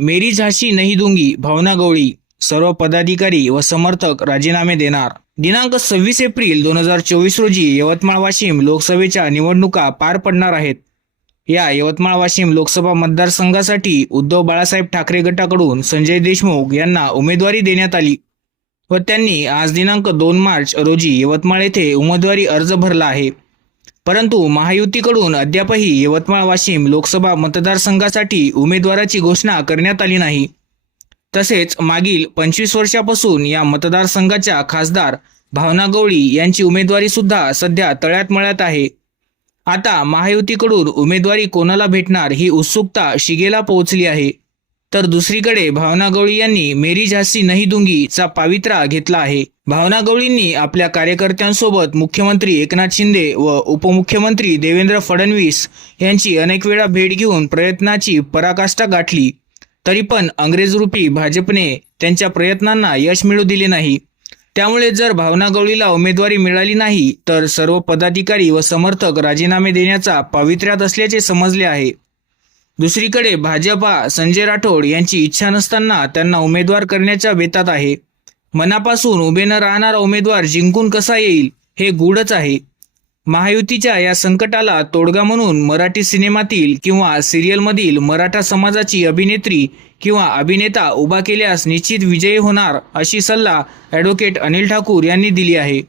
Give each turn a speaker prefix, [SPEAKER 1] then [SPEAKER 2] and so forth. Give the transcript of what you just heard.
[SPEAKER 1] मेरी झाशी नाही दुंगी भावना गवळी सर्व पदाधिकारी व समर्थक राजीनामे देणार. दिनांक सव्वीस एप्रिल दोन हजार चोवीस रोजी यवतमाळ वाशिम लोकसभेच्या निवडणुका पार पडणार आहेत. या यवतमाळ वाशिम लोकसभा मतदारसंघासाठी उद्धव बाळासाहेब ठाकरे गटाकडून संजय देशमुख यांना उमेदवारी देण्यात आली व त्यांनी आज दिनांक दोन मार्च रोजी यवतमाळ येथे उमेदवारी अर्ज भरला आहे. परंतु महायुतीकडून अद्यापही यवतमाळ वाशिम लोकसभा मतदारसंघासाठी उमेदवाराची घोषणा करण्यात आली नाही. तसेच मागील पंचवीस वर्षापासून या मतदारसंघाच्या खासदार भावना गवळी यांची उमेदवारी सुद्धा सध्या तळ्यात मळ्यात आहे. आता महायुतीकडून उमेदवारी कोणाला भेटणार ही उत्सुकता शिगेला पोहोचली आहे. तर दुसरीकडे भावना गवळी यांनी मेरी झासी नाही दुंगी चा पावित्रा घेतला आहे. भावना गवळींनी आपल्या कार्यकर्त्यांसोबत मुख्यमंत्री एकनाथ शिंदे व उपमुख्यमंत्री देवेंद्र फडणवीस यांची अनेक वेळा भेट घेऊन प्रयत्नाची पराकाष्ठा गाठली. तरी पण अंग्रेजरूपी भाजपने त्यांच्या प्रयत्नांना यश मिळू दिले नाही. त्यामुळे जर भावना गवळीला उमेदवारी मिळाली नाही तर सर्व पदाधिकारी व समर्थक राजीनामे देण्याचा पावित्र्यात असल्याचे समजले आहे. दुसरीकडे भाजपा संजय राठोड यांची इच्छा नसताना त्यांना उमेदवार करण्याच्या बेतात आहे. मनापासून उभे न राहणारा उमेदवार जिंकून कसा येईल हे गूढच आहे. महायुतीच्या या संकटाला तोडगा म्हणून मराठी सिनेमातील किंवा सिरियलमधील मराठा समाजाची अभिनेत्री किंवा अभिनेता उभा केल्यास निश्चित विजयी होणार अशी सल्ला ॲडव्होकेट अनिल ठाकूर यांनी दिली आहे.